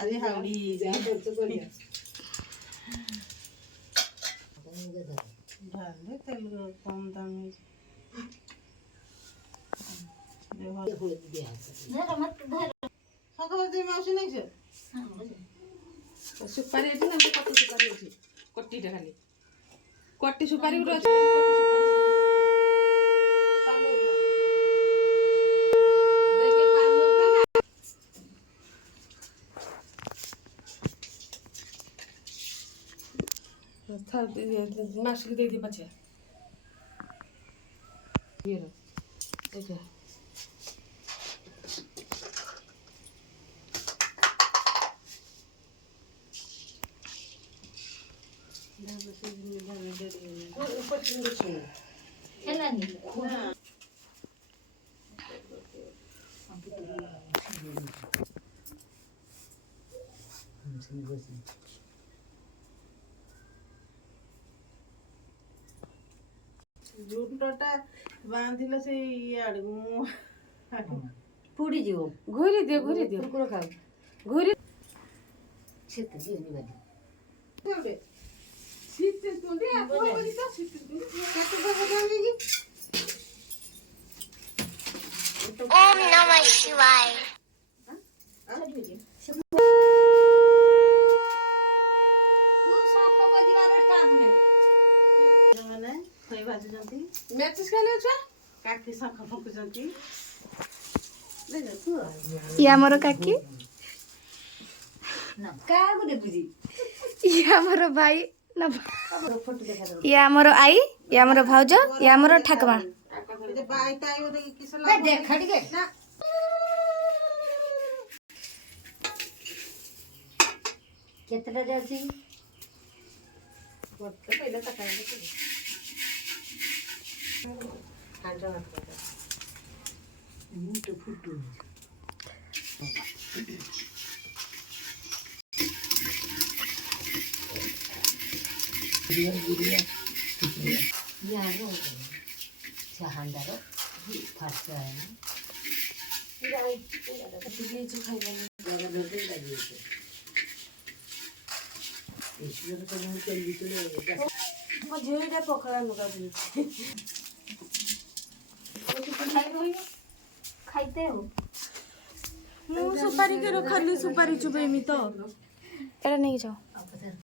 अरे हावडी ढाले तेल कम दाम मावशी नाही सुपारी अच्छी ना कटी सुपारी अच्छी कटीटा खाली कटी सुपारी गुटे अच्छी मास्क दे दी बच्चे ये लो देखो झुंडटा बांधिल से इयाड़ पुड़ी जीव घूरी दियो कुरकुरो खाओ घूरी छित जीवनी वाली तबे सीते तुंडे आपो बड़ी तो सीते तुंडे काट दो बजाने की ओम नमः शिवाय खूब साफ बदिवार स्टाफ ने मैंने कोई भाजी जानती मैचेस खेले छ काकी साख फक जानती देखो तू ये हमरो काकी ना का गुडे बुझी ये हमरो भाई ना फोटो देखा दो ये हमरो आई ये हमरो भाउज ये हमरो ठाकमा जे बाई ताई ओरे किस ए लाग देख खड़ी गए ना केतरा जाची मत के पहले तक आए हांडा मत मुंटो फुटू यारो चाहंदारो फाटता है जाई पूरा जो खाइबा लगा दे लगी है इसलिए तो हम चल भी तो म जेडा पकड़ा लगा दी खाइते हो मु सुपारी के खाली सुपारी चुबे मी तो एटा नहीं जाओ